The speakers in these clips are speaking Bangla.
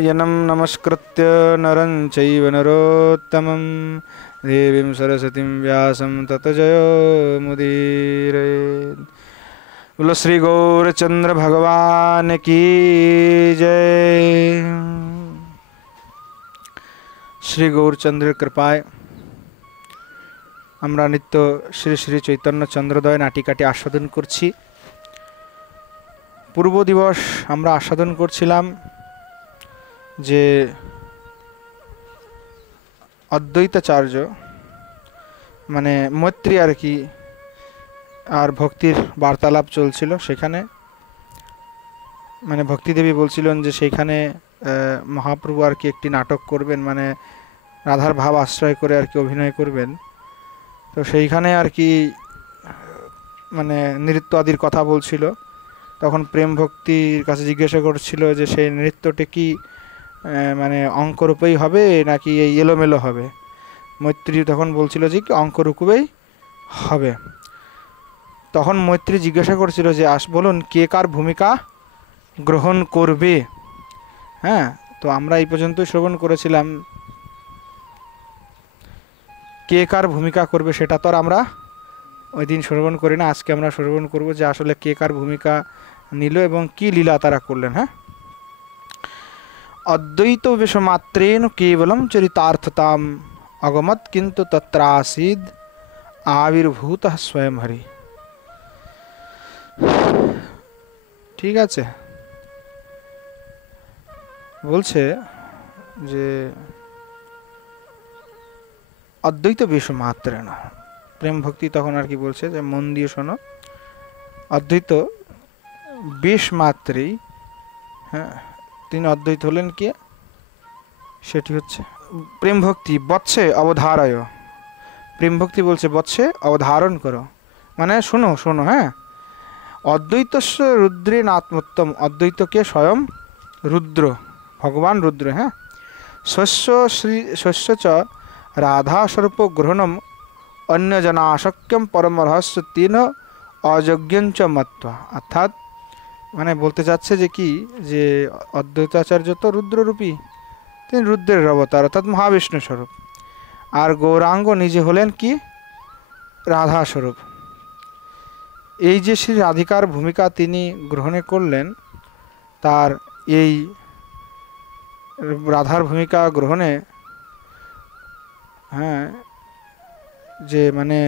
नारायणं नमस्कृत्य नरं चैव नरोत्तमं देवीं सरस्वतीं व्यासं ततो जयमुदीरयेत्। बोलो श्री गौरचंद्र भगवान की जय। श्री गौरचंद्रेर कृपाয় আমরা নিত্য শ্রী শ্রী চৈতন্য চন্দ্রোদয় নাটিকাটি আস্বাদন করছি। পূর্ব দিবস আমরা আস্বাদন করছিলাম যে অদ্বৈতাচার্য মানে মৈত্রী আর কি আর ভক্তির বার্তালাপ চলছিল। সেখানে মানে ভক্তিদেবী বলছিলেন যে সেইখানে মহাপ্রভু আর কি একটি নাটক করবেন, মানে রাধার ভাব আশ্রয় করে আর কি অভিনয় করবেন। তো সেইখানে আর কি মানে নৃত্য আদির কথা বলছিল। তখন প্রেম ভক্তির কাছে জিজ্ঞাসা করছিল যে সেই নৃত্যটি কি মানে অঙ্করূপেই হবে নাকি এই এলোমেলো হবে। মৈত্রী তখন বলছিল যে কি অঙ্করূপেই হবে। তখন মৈত্রী জিজ্ঞাসা করছিল যে বলুন কে কার ভূমিকা গ্রহণ করবে। হ্যাঁ, তো আমরা এই পর্যন্ত শ্রবণ করেছিলাম। কে কার ভূমিকা করবে সেটা তো আর আমরা ওই দিন শ্রবণ করি না। আজকে আমরা শ্রবণ করব যে আসলে কে কার ভূমিকা নিল এবং কি লীলা তারা করলেন। হ্যাঁ, অদ্বৈত বিশ্বমাত্রেন কেবলম চরিতার্থতাম অগমত কিন্তু তত্রাসিদ আবির্ভূত স্বয়ং হরি। ঠিক আছে, বলছে যে অদ্বৈত বিশ্বমাত্রেন, প্রেম ভক্তি তখন আর কি বলছে যে মন দিয়ে শোনো, অদ্বৈত বেশ মাত্রেই, হ্যাঁ তিনি অদ্বৈত হলেন কি সেটি হচ্ছে প্রেম ভক্তি বৎসে অবধারয়। প্রেম ভক্তি বলছে বৎসে অবধারণ করো, মানে শোনো শোনো। হ্যাঁ, অদ্বৈতস্য রুদ্রেন আত্মোত্তম, অদ্বৈতকে স্বয়ং রুদ্র, ভগবান রুদ্র। হ্যাঁ, শস্য চ রাধাস্বরূপ গ্রহণম অন্যজনাশক্যম পরম রহস্য তিন অযোগ্যঞ্চ মত্বা। অর্থাৎ মানে বলতে চাচ্ছে যে কি যে অদ্বৈতাচার্য তো রুদ্ররূপী, তিনি রুদ্রের অবতার অর্থাৎ মহাবিষ্ণু স্বরূপ। আর গৌরাঙ্গ নিজে হলেন কি রাধা স্বরূপ। এই যে শ্রী রাধিকার ভূমিকা তিনি গ্রহণ করলেন, তার এই রাধার ভূমিকা গ্রহণে হ্যাঁ যে মানে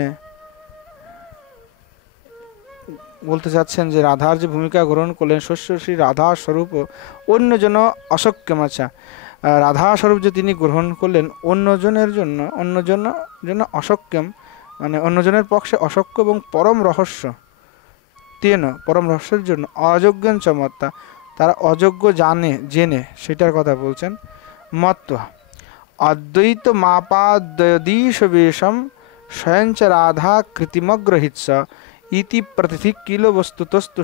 বলতে চাচ্ছেন যে রাধার যে ভূমিকা গ্রহণ করলেন শস্য শ্রী রাধা স্বরূপ অন্যজন অশক্যম। আচ্ছা, রাধা স্বরূপ যে তিনি গ্রহণ করলেন অন্যজনের জন্য, জন্য অশক্যম মানে অন্যজনের পক্ষে অশক্য এবং পরম রহস্য তেন, পরম রহস্যের জন্য অযোগ্যন চমত্তা, তারা অযোগ্য জেনে সেটার কথা বলছেন। মত্ত্বা অদ্বৈত মাপাদ্বয়দীশ বেশম স্বয়ঞ্চ রাধা কৃতিমগ্রহিৎস ইতি প্রতিথি কিল বস্তুতস্তু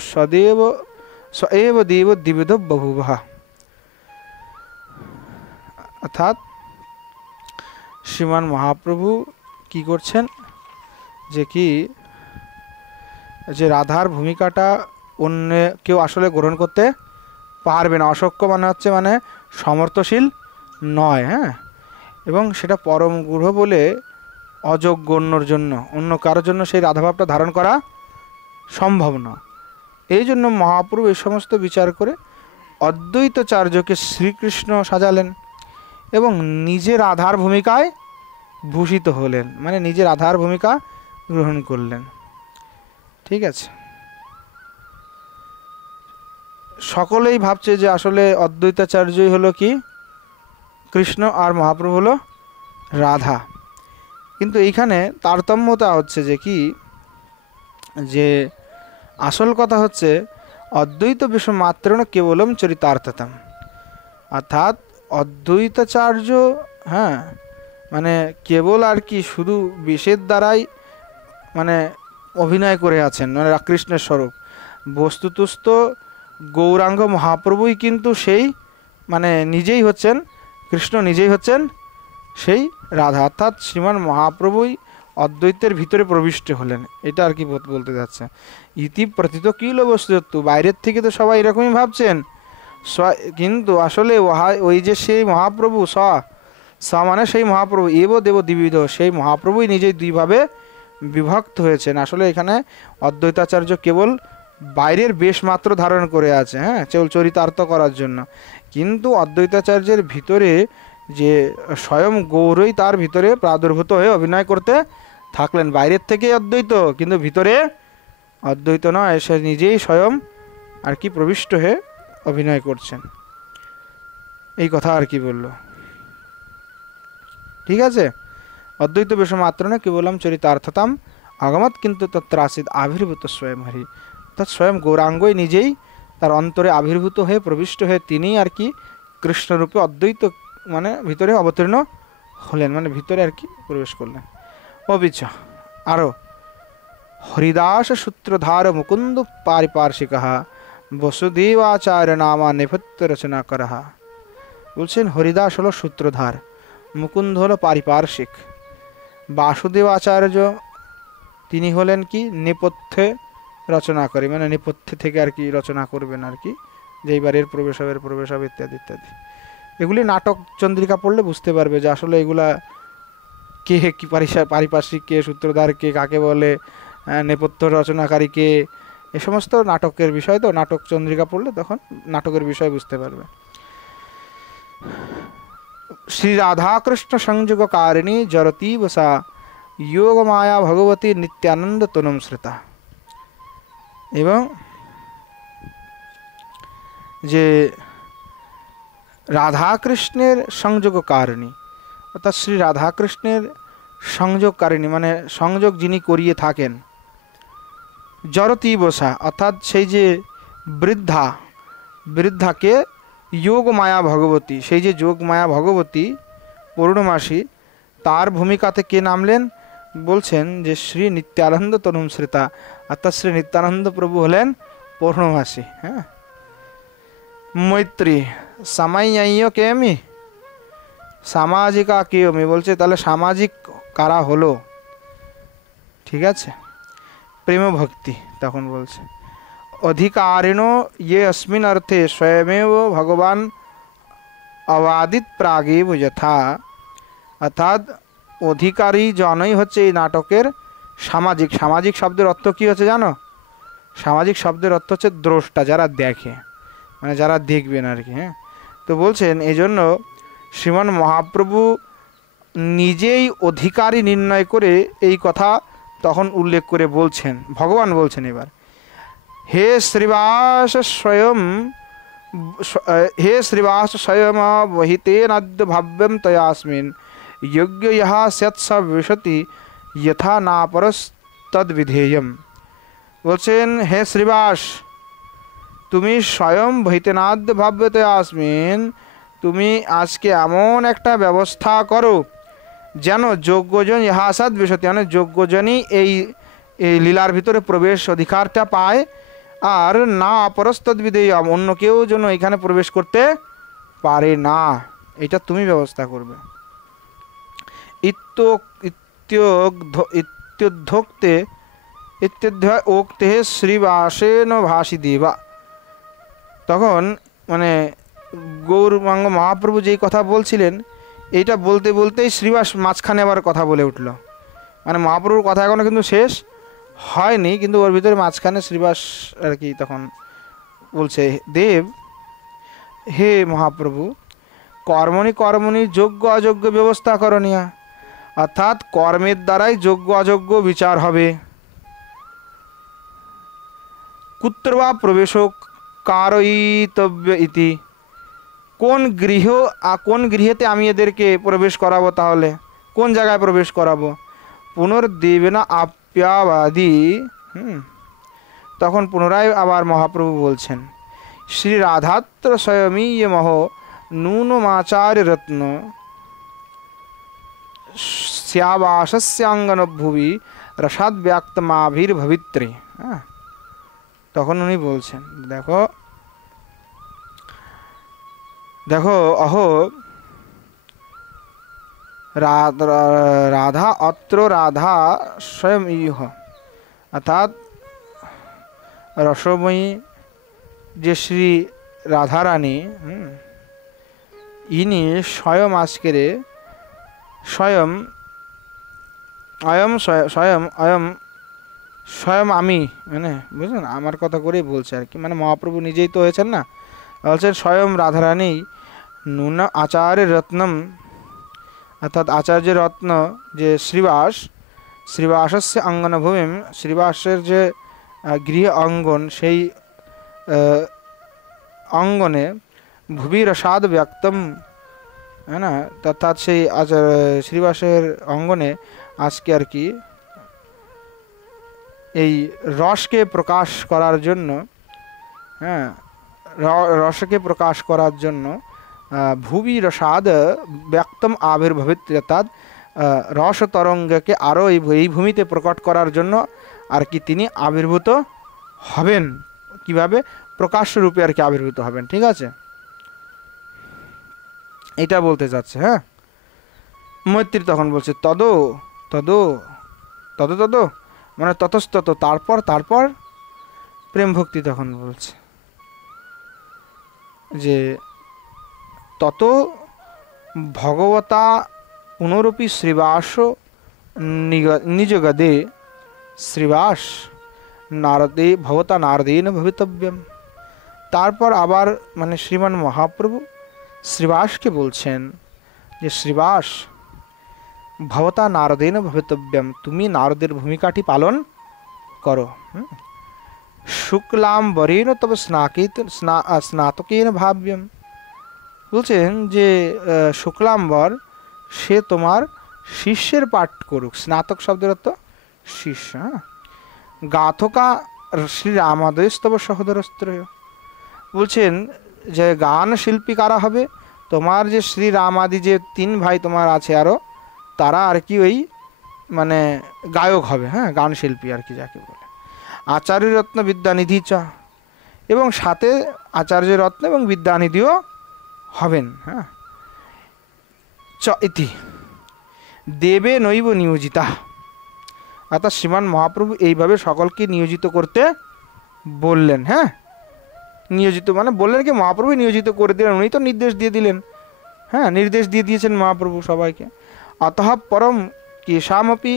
স্বএব দেব দ্বিবিধ বহুভ। অর্থাৎ শ্রীমান মহাপ্রভু কি করছেন যে কি যে রাধার ভূমিকাটা অন্য কেউ আসলে গ্রহণ করতে পারবে না। অশক্য মানে হচ্ছে মানে সমর্থশীল নয়। হ্যাঁ, এবং সেটা পরম গূঢ় বলে অযোগ্য অন্যর জন্য, অন্য কারোর জন্য সেই রাধাভাবটা ধারণ করা সম্ভব না। এই জন্য মহাপ্রভু এই সমস্ত বিচার করে অদ্বৈতাচার্যকে শ্রীকৃষ্ণ সাজালেন এবং নিজে রাধার ভূমিকায় ভূষিত হলেন, মানে নিজে রাধার ভূমিকা গ্রহণ করলেন। ঠিক আছে, সকলেই ভাবছে যে আসলে অদ্বৈতাচার্যই হলো কি কৃষ্ণ আর মহাপ্রভু হলো রাধা। কিন্তু এইখানে তারতম্যতা হচ্ছে যে কি যে আসল কথা হচ্ছে অদ্বৈত বিশ্বমাত্র না কেবলম চরিতার্থতাম, অর্থাৎ অদ্বৈতাচার্য হ্যাঁ মানে কেবল আর কি শুধু বিশের দ্বারাই মানে অভিনয় করে আছেন, মানে কৃষ্ণের স্বরূপ। বস্তুতস্থ গৌরাঙ্গ মহাপ্রভুই কিন্তু সেই মানে নিজেই হচ্ছেন কৃষ্ণ, নিজেই হচ্ছেন সেই রাধা। অর্থাৎ শ্রীমান মহাপ্রভুই অদ্বৈতের ভিতরে প্রবিষ্ট হলেন, এটা আর কি বলতে যাচ্ছে। ইতি প্রতীত কিল বস্তু, বাইরের থেকে তো সবাই এরকমই ভাবছেন, কিন্তু আসলে ওই যে সেই মহাপ্রভু মানে সেই মহাপ্রভু এব দেব দ্বিবিধ, সেই মহাপ্রভুই নিজেই দুইভাবে বিভক্ত হয়েছেন। আসলে এখানে অদ্বৈতাচার্য কেবল বাইরের বেশ মাত্র ধারণ করে আছে, হ্যাঁ, কেবল চরিতার্থ করার জন্য, কিন্তু অদ্বৈতাচার্যের ভিতরে যে স্বয়ং গৌরই তার ভিতরে প্রাদুর্ভূত হয়ে অভিনয় করতে থাকলেন। বাইরের থেকে অদ্বৈত, কিন্তু ভিতরে অদ্বৈত নয়, সে নিজেই স্বয়ং আর কি প্রবিষ্ট হয়ে অভিনয় করছেন। এই কথা আর কি বলল, ঠিক আছে। অদ্বৈত বিষয় মাত্র না কেবলম চরিতার্থতাম আগমত কিন্তু তত্রাসিদ আবির্ভূত স্বয়ং হরি, অর্থাৎ স্বয়ং গৌরাঙ্গই নিজেই তার অন্তরে আবির্ভূত হয়ে প্রবিষ্ট হয়ে তিনিই আর কি কৃষ্ণরূপে অদ্বৈত মানে ভিতরে অবতীর্ণ হলেন, মানে ভিতরে আর কি প্রবেশ করলেন। অবিচ আরও হরিদাস সূত্রধার মুকুন্দ পারিপার্শ্বিক বসুদেবাচার্য নামা নেপথ্য রচনা করা। বলছেন হরিদাস হলো সূত্রধার, মুকুন্দ হলো পারিপার্শ্বিক, বাসুদেব আচার্য তিনি হলেন কি নেপথ্যে রচনা করে, মানে নেপথ্যে থেকে আর কি রচনা করবেন আর কি, যেইবার এর প্রবেশ হবে ইত্যাদি ইত্যাদি। এগুলি নাটক চন্দ্রিকা পড়লে বুঝতে পারবে যে আসলে এগুলা কে কি পারিপার্শ্বিক কে, সূত্রধার কে, কাকে বলে, নেপথ্য রচনাকারী কে, এ সমস্ত নাটকের বিষয়। তো নাটক চন্দ্রিকা পড়লে তখন নাটকের বিষয় বুঝতে পারবে। শ্রী রাধাকৃষ্ণ সংযোগ কারিণী জরতি বসা যোগ মায়া ভগবতী নিত্যানন্দ তনুম শ্রীতা। এবং যে রাধাকৃষ্ণের সংযোগ কারিণী, অর্থাৎ শ্রী রাধাকৃষ্ণের সংযোগকারিণী মানে সংযোগ যিনি করিয়ে থাকেন, জরতি বসা অর্থাৎ সেই যে বৃদ্ধাকে যোগ মায়া ভগবতী, সেই যে যোগ মায়া ভগবতী পূর্ণমাসী, তার ভূমিকাতে কে নামলেন? বলছেন যে শ্রী নিত্যানন্দ তনুম শ্রীতা, অর্থাৎ শ্রী নিত্যানন্দ প্রভু হলেন পূর্ণমাসী। হ্যাঁ, মৈত্রী সামাইয় কে আমি, সামাজিকা কে আমি, বলছে তাহলে সামাজিক কারা হলো, ঠিক আছে। প্রেম ভক্তি তখন বলছে অধিকারিণো ये अस्मिन् अर्थे स्वयमेव भगवान अवादित प्रागेव यथा, অর্থাৎ অধিকারী জনই হচ্ছে এই নাটকের সামাজিক। সামাজিক শব্দের অর্থ কী হচ্ছে জানো? সামাজিক শব্দের অর্থ হচ্ছে দ্রষ্টা, যারা দেখে, মানে যারা দেখবেন আর কি। হ্যাঁ, তো বলছেন এই জন্য শ্রীমান মহাপ্রভু নিজেই অধিকারী নির্ণয় করে এই কথা তখন উল্লেখ করে বলছেন, ভগবান বলছেন এবার, হে শ্রীবাস স্বয়ং বহিতেনাদ্য ভাব্যম তয়াস্মিন যোগ্য ইহা স্যাৎ বিশতি যথা না পরস তদ্বিধেয়ম। বলছেন হে শ্রীবাস, তুমি স্বয়ং বহিতেনাদ্য ভাব্য তয়াস্মিন, তুমি আজকে এমন একটা ব্যবস্থা করো যেন যোগ্যজন ইহা সাদ বিশতি, মানে যোগ্যজনই এই লীলার ভিতরে প্রবেশ অধিকারটা পায়, আর না অপরস্তদ্বিধেয়, অন্য কেউ যেন এখানে প্রবেশ করতে পারে না, এটা তুমি ব্যবস্থা করবে। ইত্যুদ্ধোক্তে শ্রীবাসেন ভাসি দেবা। তখন মানে গৌরাঙ্গ মহাপ্রভু যেই কথা বলছিলেন, এইটা বলতে বলতেই শ্রীবাস মাঝখানে আবার কথা বলে উঠল, মানে মহাপ্রভুর কথা এখনো কিন্তু শেষ হয়নি, কিন্তু ওর ভিতরে মাঝখানে শ্রীবাস আর কি তখন বলছে, দেব হে মহাপ্রভু, কর্মণি যোগ্য অযোগ্য ব্যবস্থা করণীয়, অর্থাৎ কর্মের দ্বারাই যোগ্য অযোগ্য বিচার হবে। কুত্র বা প্রবেশ কারয়িতব্য ইতি, কোন গৃহেতে আমি এদেরকে প্রবেশ করাবো, তাহলে কোন জায়গায় প্রবেশ করাবো? পুনর্দেবেনা আপ্যাবাদী। তখন পুনরায় আবার মহাপ্রভু বলছেন, শ্রী রাধাত্র স্বয়মীয় মহ নূনমাচার্য রত্ন শ্যাবাসস্যাঙ্গন ভুবি রসাদ ব্যক্তমাভির্ভবিত্রী। হ্যাঁ, তখন উনি বলছেন, দেখো অহো রাধা অত্র রাধা স্বয়ং ইহ, অর্থাৎ রসময়ী যে শ্রী রাধারানী ইনি স্বয়ং আজকের স্বয়ং স্বয়ং আমি, মানে বুঝলেন, আমার কথা করেই বলছে আর কি, মানে মহাপ্রভু নিজেই তো হয়েছেন না, বলছেন স্বয়ং রাধারানী নূন আচার্য রত্নম, অর্থাৎ আচার্য রত্ন যে শ্রীবাস, শ্রীবাসস্য অঙ্গনভূমিম, শ্রীবাসের যে গৃহ অঙ্গন, সেই অঙ্গনে ভুবি রসাদ ব্যক্তম, হ্যাঁ না, অর্থাৎ সেই শ্রীবাসের অঙ্গনে আজকে আর কি এই রসকে প্রকাশ করার জন্য, হ্যাঁ, রসকে প্রকাশ করার জন্য ভুবি রসাদ ব্যক্তম আবির্ভবিত, অর্থাৎ রস তরঙ্গকে আরও এই ভূমিতে প্রকট করার জন্য আর কি তিনি আবির্ভূত হবেন। কিভাবে? প্রকাশ্য রূপে আর কি আবির্ভূত হবেন। ঠিক আছে, এটা বলতে যাচ্ছে। হ্যাঁ, মৈত্রী তখন বলছে তদো তদো তদো তদো, মানে ততস্তত, তারপর তারপর। প্রেম ভক্তি তখন বলছে যে তত ভগবতা পুনরপি শ্রীবাস নিজগদে শ্রীবাস নারদে ভবতা নারদেন ভবিতব্যম। তারপর আবার মানে শ্রীমান মহাপ্রভু শ্রীবাসকে বলছেন যে শ্রীবাস ভবতা নারদেন ভবিতব্যম, তুমি নারদের ভূমিকাটি পালন করো। শুক্লাম্বরেণ তবে স্নাতকেন ভাব্যম, বলছেন যে শুক্লাম্বর সে তোমার শিষ্যের পাঠ করুক। স্নাতক শব্দের অর্থ শিষ্য। গাথকা শ্রীরামাদয়স্তব সহোদরস্ত্রয়, বলছেন যে গান শিল্পী কারা হবে? তোমার যে শ্রীরামাদি যে 3 ভাই তোমার আছে আরও, তারা আর কি ওই মানে গায়ক হবে। হ্যাঁ, গান শিল্পী আর কি যাকে বলে। আচার্য রত্ন বিদ্যানিধি চ, এবং সাথে আচার্য রত্ন এবং বিদ্যানিধিও হবেন। হ্যাঁ, চ ইতি দেবে নৈব নিয়োজিতা, অর্থাৎ শ্রীমান মহাপ্রভু এইভাবে সকলকে নিয়োজিত করতে বললেন। হ্যাঁ, নিয়োজিত মানে বললেন কি, মহাপ্রভু নিয়োজিত করে দিলেন, উনি তো নির্দেশ দিয়ে দিলেন। হ্যাঁ, নির্দেশ দিয়ে দিয়েছেন মহাপ্রভু সবাইকে। অতঃ পরম কেশামপি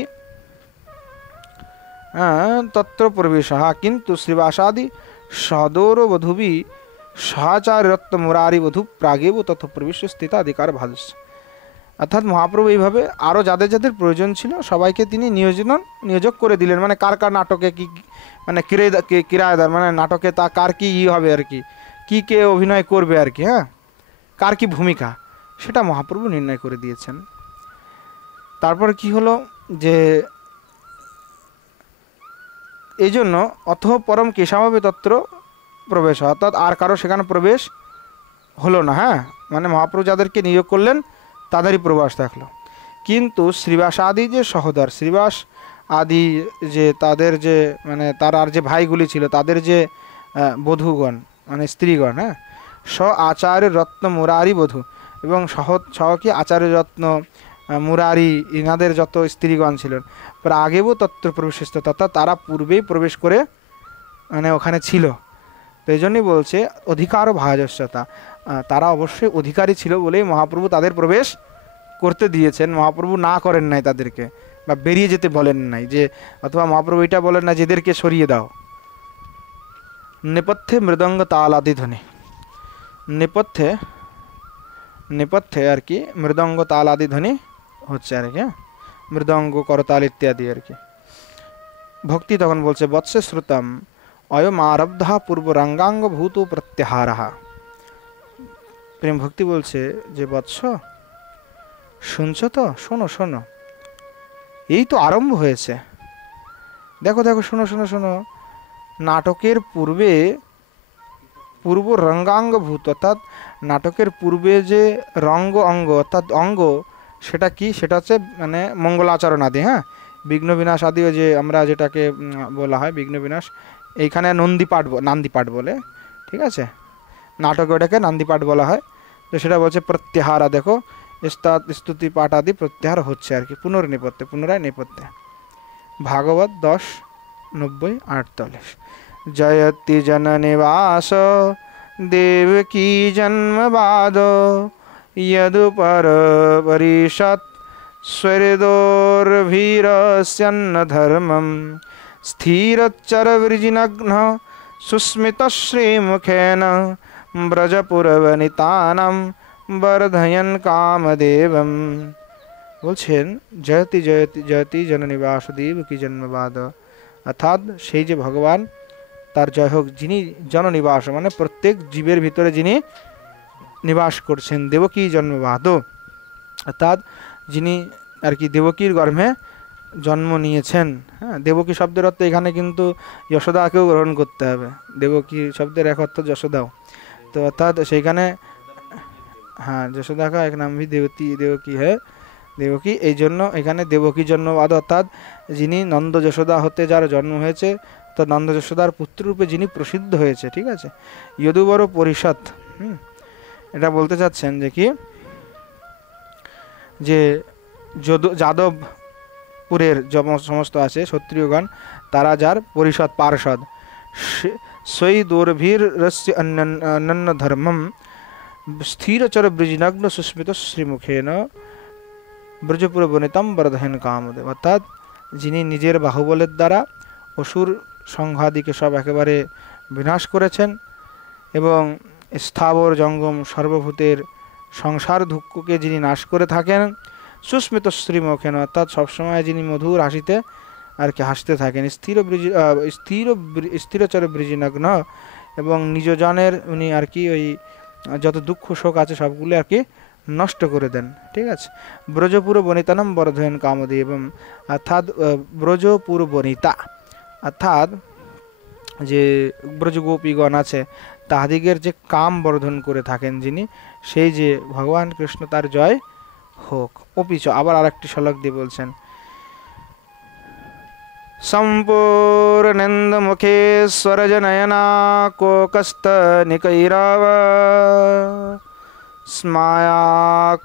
তত্র প্রবেশ, কিন্তু শ্রীবাসাদি সদৌর বধূবি সহাচার রত্ন মুরারি বধূ প্রাগেব তথ প্রবেশ স্থিতাধিকার ভাদস্য। অর্থাৎ মহাপ্রভু এইভাবে আরও যাদের যাদের প্রয়োজন ছিল সবাইকে তিনি নিয়োজক করে দিলেন। মানে কার কার নাটকে কি, মানে কিরায়দার, মানে নাটকে তা কার কি হবে আর কি, কে অভিনয় করবে আর কি, হ্যাঁ, কার কি ভূমিকা, সেটা মহাপ্রভু নির্ণয় করে দিয়েছেন। তারপর কি হলো যে এই জন্য অথ পরম কেশামপি তত্র প্রবেশ, অর্থাৎ আর কারো সেখানে প্রবেশ হলো না। হ্যাঁ, মানে মহাপ্রভু যাদেরকে নিয়োগ করলেন তাদেরই প্রবেশ থাকলো। কিন্তু শ্রীবাস আদি যে সহোদর, শ্রীবাস আদি যে তাদের যে মানে তার আর যে ভাইগুলি ছিল, তাদের যে বধূগণ মানে স্ত্রীগণ, হ্যাঁ, আচার্য রত্ন মুরারি বধূ, এবং কি আচার্য রত্ন মুরারি ইনাদের যত স্ত্রীগণ ছিলেন, প্রাগেব তত্র প্রবেশিত, তথা তারা পূর্বেই প্রবেশ করে মানে ওখানে ছিল। তো এই জন্যই বলছে অধিকার ভাজস্যতা, তারা অবশ্যই অধিকারী ছিল বলেই মহাপ্রভু তাদের প্রবেশ করতে দিয়েছেন। মহাপ্রভু না করেন নাই তাদেরকে, বা বেরিয়ে যেতে বলেন নাই, যে অথবা মহাপ্রভু এটা বলেন না যেদেরকে সরিয়ে দাও। নেপথ্যে মৃদঙ্গ তাল আদি ধ্বনি, নেপথ্যে আর কি মৃদঙ্গ তাল আদি ধ্বনি হচ্ছে আর কি, মৃদঙ্গ করতাল ইত্যাদি আর কি। ভক্তি তখন বলছে বৎসে শ্রুতম অয়ম আরব্ধ পূর্ব রঙ্গাঙ্গ ভূত প্রত্যাহারঃ। প্রেম ভক্তি বলছে যে বৎস শুনছো তো, শোনো শোনো, এই তো আরম্ভ হয়েছে, দেখো দেখো, শোনো শোনো শোনো, নাটকের পূর্ব রঙ্গাঙ্গ ভূত, অর্থাৎ নাটকের পূর্বে যে রঙ্গ অঙ্গ অর্থাৎ অঙ্গ, সেটা কি, সেটা হচ্ছে মানে মঙ্গলাচরণ আদি। হ্যাঁ, বিঘ্ন বিনাশ আদিও যে আমরা যেটাকে বলা হয় বিঘ্ন বিনাশ, এইখানে নান্দিপাঠ বলে। ঠিক আছে, নাটকে ওটাকে নান্দিপাঠ বলা হয়। তো সেটা বলছে প্রত্যাহারা, দেখো স্তুতি পাঠ আদি প্রত্যাহার হচ্ছে আর কি, পুনরায় নেপথ্যে। ভাগবত 10:90-48 জয়তি জন নিবাস देवकी जन्मवादो यदुपरपरिषत् स्वरिदोर्भीरस्यन्न धर्मं स्थिरच्चरवृजिनग्न सुस्मितश्रीमुखेन ব্রজপুরবনিতানাম বর্ধয়ন কামদেবম। বলছেন জয়তি জয়তি জয়তি জননী বাসুদেব কি জন্মবাদ, অর্থাৎ সেই যে ভগবান তার জয় হোক, যিনি জননিবাস মানে প্রত্যেক জীবের ভিতরে যিনি নিবাস করছেন, দেবকী জন্মবাদ অর্থাৎ যিনি আর কি দেবকীর গর্ভে জন্ম নিয়েছেন। হ্যাঁ, দেবকী শব্দের অর্থ এখানে কিন্তু যশোদাকেও গ্রহণ করতে হবে। দেবকী শব্দের এক অর্থ যশোদাও, তো অর্থাৎ সেইখানে হ্যাঁ যশোদা কা এক নাম ভি দেবতী দেবকী হ্যাঁ দেবকী, এই জন্য এখানে দেবকী জন্মবাদ অর্থাৎ যিনি নন্দ যশোদা হতে যার জন্ম হয়েছে, তো নন্দ যশোদার পুত্ররূপে যিনি প্রসিদ্ধ হয়েছে। ঠিক আছে, যদুবর পরিষদ এটা বলতে চাচ্ছেন যে কি যে যাদবপুরের সমস্ত আছে ক্ষত্রিয়গণ, তারা যার পরিষদ পার্ষদ, সেই দৌর্ভীর রস্য অনন্য ধর্মম স্থিরচর বৃজনগ্ন সুস্মিত শ্রীমুখেন ব্রজপুর বনিতম বরদহেন কামদেব, অর্থাৎ যিনি নিজের বাহুবলের দ্বারা অসুর সংঘাদিকে সব একেবারে বিনাশ করেছেন এবং স্থাবর জঙ্গম সর্বভূতের সংসার দুঃখকে যিনি নাশ করে থাকেন, সুস্মিত শ্রীমুখেন অর্থাৎ সবসময় যিনি মধুর হাসিতে আর কি হাসতে থাকেন, স্থিরচর বৃজিনগ্ন এবং নিজজনের উনি আর কি ওই যত দুঃখ শোক আছে সবগুলো আর কি নষ্ট করে দেন। ঠিক আছে, ব্রজপুর বনিতানম বর্ধয়ন কামদেবম অর্থাৎ ব্রজপুর বনিতা অর্থাৎ যে ব্রজগোপীগণ আছে তাহাদিগের যে কাম বর্ধন করে থাকেন যিনি, সেই যে ভগবান কৃষ্ণ তার জয় হোক। অপিচ আবার আরেকটি শ্লোক দিয়ে বলছেন, সম্পূর্ণেন্দু মুখেশ্বরজনয়না কোকস্তনিকৈরাব স্মায়া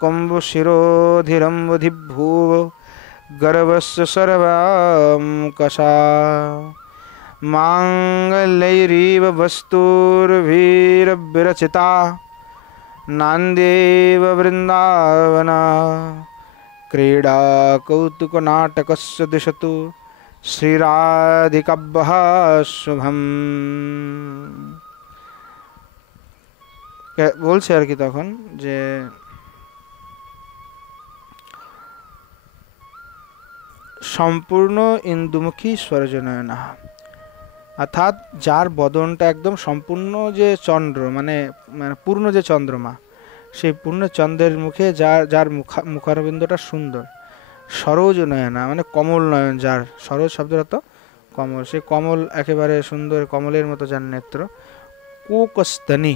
কুম্ভশিরোধিরম্বুধিভূব গর্ভস্য সর্বাঙ্কষা মাঙ্গল্যৈরিব বস্তুর্ভিরবিরচিতা নান্দেব বৃন্দাবনা ক্রীড়া কৌতুকনাটকস্য দিশতু শ্রীরাধিকাভ্যः শুভম। বলছে আর কি তখন যে সম্পূর্ণ ইন্দুমুখী স্বরজনয়না অর্থাৎ যার বদনটা একদম সম্পূর্ণ যে চন্দ্র মানে পূর্ণ যে চন্দ্রমা, সেই পূর্ণ চন্দ্রের মুখে যার মুখারবিন্দটা সুন্দর, সরোজ নয়না মানে কমল নয়ন, যার সরোজ শব্দের অর্থ কমল, সে কমল একেবারে সুন্দর কমলের মতো যার নেত্র। কোকস্তনি,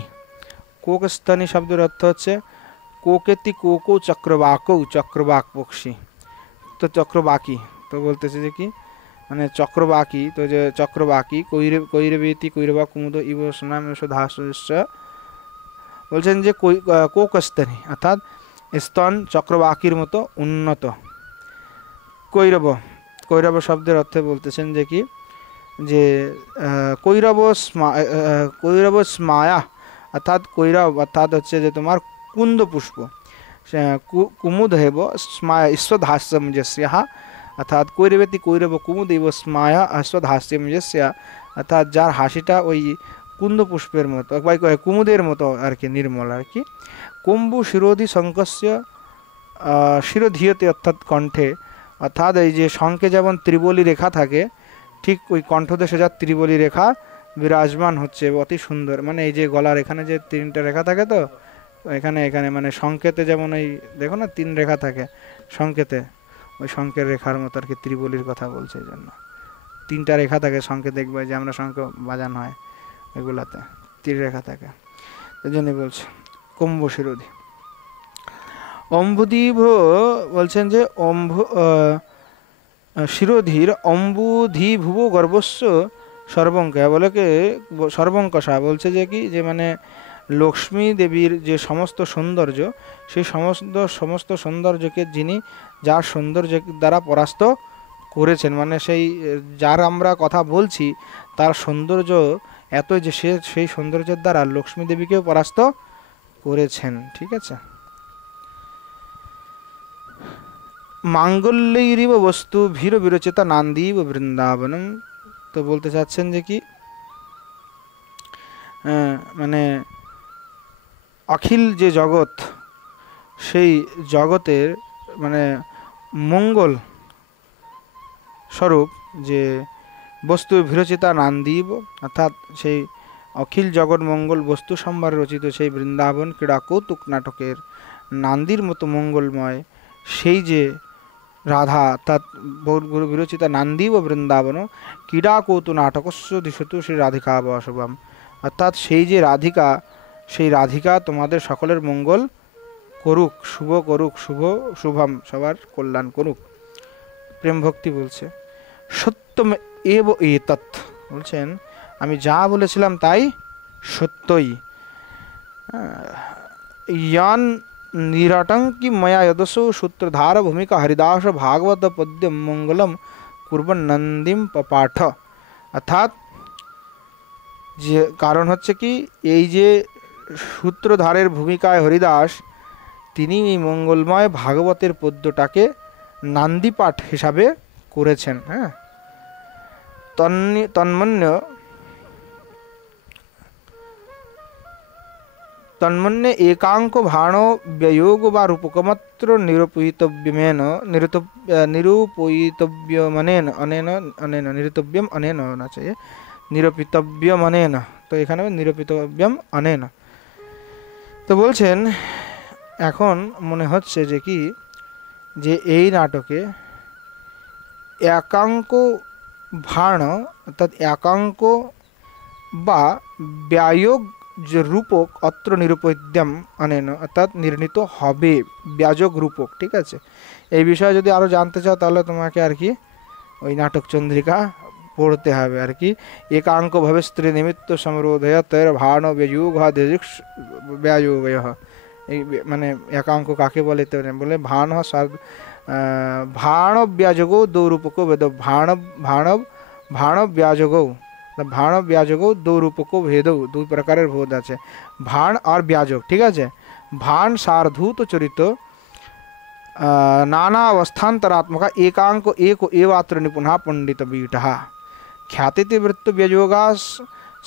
কোকস্তনি শব্দের অর্থ হচ্ছে কোকেতি কোকো চক্রবাকৌ চক্রবাক পক্ষী, তো চক্রবাকি তো বলতেছে যে কি মানে চক্রবাকি, তো যে চক্রবাকি কৈরবেতি কৈরবা কুমুদ ইব সোনাম ধাস, বলছেন যে কোকস্তনি অর্থাৎ স্তন চক্রবাকির মতো উন্নত। কৈরব, কৈরব শব্দের অর্থে বলতেছেন যে কি যে কৈরব স্মায়া অর্থাৎ কৈরব অর্থাৎ হচ্ছে যে তোমার কুন্দ পুষ্প, কুমুদ হেব স্মায়া ঈশ্বধাস্যম যস্যা অর্থাৎ কৈরবেতি কৈরব কুমুদ ইব স্মায়া ঈশ্বধাস্যম যস্যা অর্থাৎ যার হাসিটা ওই কুন্দ পুষ্পের মতো বা কুমুদের মতো আর কি নির্মল আর কি। কুম্ভু শিরোধি শঙ্কস্য শিরোধীয়তে অর্থাৎ কণ্ঠে, অর্থাৎ এই যে শঙ্খে যেমন ত্রিবলী রেখা থাকে ঠিক ওই কণ্ঠদেশে যার ত্রিবলী রেখা বিরাজমান হচ্ছে অতি সুন্দর, মানে এই যে গলার এখানে যে তিনটা রেখা থাকে, তো এখানে এখানে মানে সংকেতে যেমন ওই দেখো না তিন রেখা থাকে সংকেতে, ওই শঙ্খের রেখার মতো আর কি ত্রিবলীর কথা বলছে, এই জন্য তিনটা রেখা থাকে শঙ্খে, দেখবে যে আমরা শঙ্খ বাজানো হয় এগুলাতে তীর রেখা থাকে, এই জন্যই বলছে কুম্ভ শিরোধী। অম্বুদীভ বলছেন যে শিরোধীর অম্বুধিভুব গর্ভস্য সর্বঙ্কা বলে কি সর্বঙ্কষা, বলছে যে কি যে মানে লক্ষ্মী দেবীর যে সমস্ত সৌন্দর্য, সেই সমস্ত সৌন্দর্যকে যিনি যার সৌন্দর্য দ্বারা পরাস্ত করেছেন, মানে সেই যার আমরা কথা বলছি তার সৌন্দর্য এতই যে সে সেই সৌন্দর্যের দ্বারা লক্ষ্মী দেবীকেও পরাস্ত করেছেন। ঠিক আছে, মাঙ্গল্যৈরিব বস্তু ভীর বিরচিতা নান্দীব বৃন্দাবনম। তো বলতে চাচ্ছেন যে কি মানে অখিল যে জগৎ, সেই জগতের মানে মঙ্গল স্বরূপ যে বস্তু বিরচিতা নান্দীব, অর্থাৎ সেই অখিল জগৎ মঙ্গল বস্তু সম্ভারে রচিত সেই বৃন্দাবন ক্রীড়া কৌতুক নাটকের নান্দির মতো মঙ্গলময় সেই যে রাধা, অর্থাৎ গুরু বিরচিতা নান্দীব বৃন্দাবন ক্রীড়া কৌতু নাটকস্য দিশতু শ্রী রাধিকা বশবম। অর্থাৎ সেই যে রাধিকা, সেই রাধিকা তোমাদের সকলের মঙ্গল করুক, শুভ করুক, শুভম সবার কল্যাণ করুক। প্রেম ভক্তি বলছে সত্যম এব এতৎ, বলছেন আমি যা বলেছিলাম তাই সত্যই। ইয়ান নিরাটঙ্কি ময়া যদসো সূত্রধার ভূমিকা হরিদাস ভাগবত পদ্য মঙ্গলম কুর্বন নন্দীম পাঠ। অর্থাৎ যে কারণ হচ্ছে কি, এই যে সূত্রধারের ভূমিকায় হরিদাস তিনি এই মঙ্গলময় ভাগবতের পদ্যটাকে নান্দি পাঠ হিসাবে করেছেন। হ্যাঁ, তন্মন্যে একাঙ্ক ভাণ ব্যয়োগ বা রূপকমাত্র নিরূপয়িতব্যমনেন অনেন অনেন নিরূপতব্যম অনেন না চাই নিরূপিতব্যম অনেন, তো এখানে নিরূপিতব্যম অনেন। তো বলছেন এখন মনে হচ্ছে যে কি, যে এই নাটকে একাঙ্ক ভাণ অর্থাৎ একাঙ্ক বা ব্যায়োগ যে রূপক অত্র নিরূপদ্যম অনেন, অর্থাৎ নির্ণীত হবে ব্যাযোগ রূপক। ঠিক আছে, এই বিষয়ে যদি আরও জানতে চাও তাহলে তোমাকে আর কি ওই নাটক চন্দ্রিকা পড়তে হবে আর কি। একাঙ্কভাবে স্ত্রী নিমিত্ত সমরোধয় তৈর ভাণ ব্যযোগ ব্যাযোগয়, এই মানে একাঙ্ক কাকে বলে তো বলে ভাণ ভাণ ব্যাযোগ দৌরূপক বেদ ভাণ ব্যাযোগ দৌরূপক ভেদ, দুই প্রকারের ভেদ আছে, ভাণ আর ব্যাযোগ। ঠিক আছে, ভাণ সারধূত চরিত নানা অবস্থান্তরাত্মকা একাঙ্ক এক এবাত্র নিপুণা পণ্ডিত বিটহা খ্যাতিতে বৃত্ত ব্যাযোগা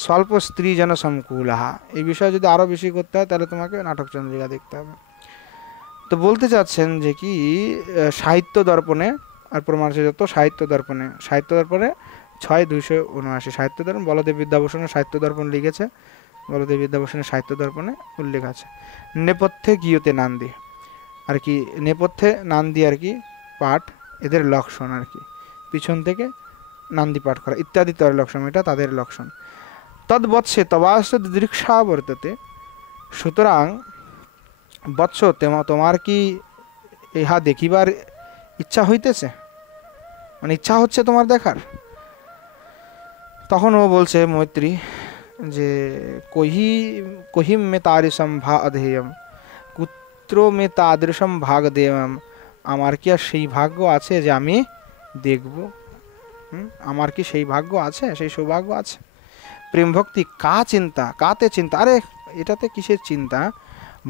স্বল্প স্ত্রীজন সংকুলা। এই বিষয়ে যদি আরও বেশি করতে হয় তাহলে তোমাকে নাটক চন্দ্রিকা দেখতে হবে। তো বলতে চাচ্ছেন যে কি সাহিত্য দর্পণে আর প্রমাণ যত সাহিত্য দর্পণে 6/279 সাহিত্য দর্পণ বলদেব বিদ্যাভূষণের সাহিত্য দর্পণ লিখেছে, বলদেব বিদ্যাভূষণের সাহিত্য দর্পণে উল্লেখ আছে। নেপথ্যে গিয়তে নান্দি আর কি, নেপথ্যে নান্দি আর কি পাঠ, এদের লক্ষণ আর কি, পিছন থেকে নান্দি পাঠ করা ইত্যাদি তর লক্ষণ, এটা তাদের লক্ষণ। তদ্বৎসে তবাস দৃক্ষা বর্ততে, সুতরাং বৎস তোমার কি ইহা দেখিবার ইচ্ছা হইতেছে, মানে ইচ্ছা হচ্ছে তোমার দেখার। তখন ও বলছে মৈত্রী যে কহিম মে তাদৃশম ভা অধেয়ম কুত্র মে তাদৃশম ভাগ দেয়ম, আমার কি আর সেই ভাগ্য আছে যে আমি দেখব? আমার কি সেই ভাগ্য আছে, সেই সৌভাগ্য আছে? প্রেম ভক্তি কা চিন্তা, কাতে চিন্তা, আরে এটাতে কিসের চিন্তা?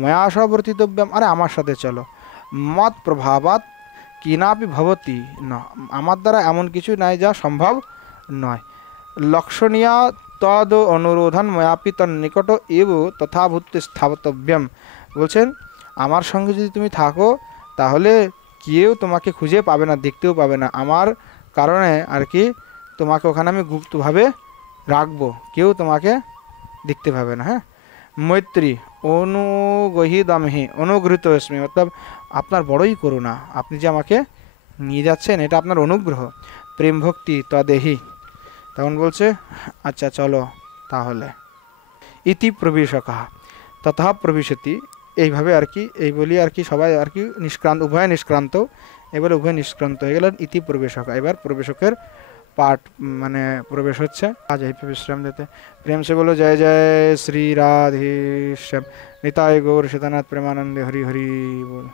ময়া সবর্তিতব্যম, আরে আমার সাথে চলো। মত প্রভাবাত কিনাপি ভবতি না, আমার দ্বারা এমন কিছু নাই যা সম্ভব নয়। লক্ষণীয়া তদ অনুরোধন ময়াপি তন্নিকট এব তথাভূত স্থাপতব্যম, বলছেন আমার সঙ্গে যদি তুমি থাকো তাহলে কেউ তোমাকে খুঁজে পাবে না, দেখতেও পাবে না, আমার কারণে আর কি তোমাকে ওখানে আমি গুপ্তভাবে রাখবো, কেউ তোমাকে দেখতে পাবে না। হ্যাঁ, মৈত্রী অনুগহিদমহি অনুগৃহীত স্মি, অর্থাৎ আপনার বড়ই করুণা, আপনি যে আমাকে নিয়ে যাচ্ছেন এটা আপনার অনুগ্রহ। প্রেম ভক্তি তদেহি, তখন বলছে আচ্ছা চলো তাহলে। ইতি প্রবেশকা তথা প্রবিশতি, এইভাবে আর কি, এই বলি আর কি সবাই আর কি নিষ্ক্রান্ত, উভয় নিষ্ক্রান্ত, এবার উভয় নিষ্ক্রান্ত হয়ে গেলেন। ইতি প্রবেশকা, এবার প্রবেশকের পাঠ মানে প্রবেশ হচ্ছে। আজ এই বিশ্রাম দিতে প্রেম সে বলো জয় জয় শ্রী রাধেশ্যাম, নিতাই গৌর সীতানাথ প্রেমানন্দে হরি হরি বল।